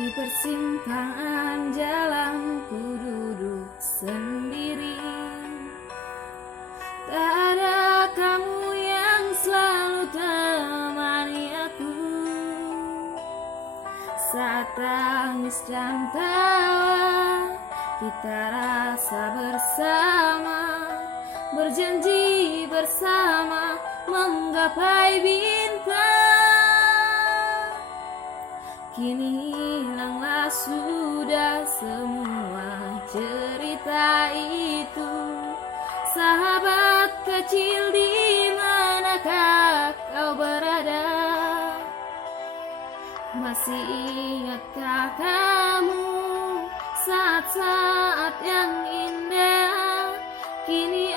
Di persimpangan jalan ku duduk sendiri. Tak ada kamu yang selalu temani aku saat tangis dan tawa. Kita rasa bersama, berjanji bersama menggapai bintang. Kini hilanglah sudah semua cerita itu. Sahabat kecil, di manakah kau berada? Masih ingatkah kamu saat-saat yang indah? Kini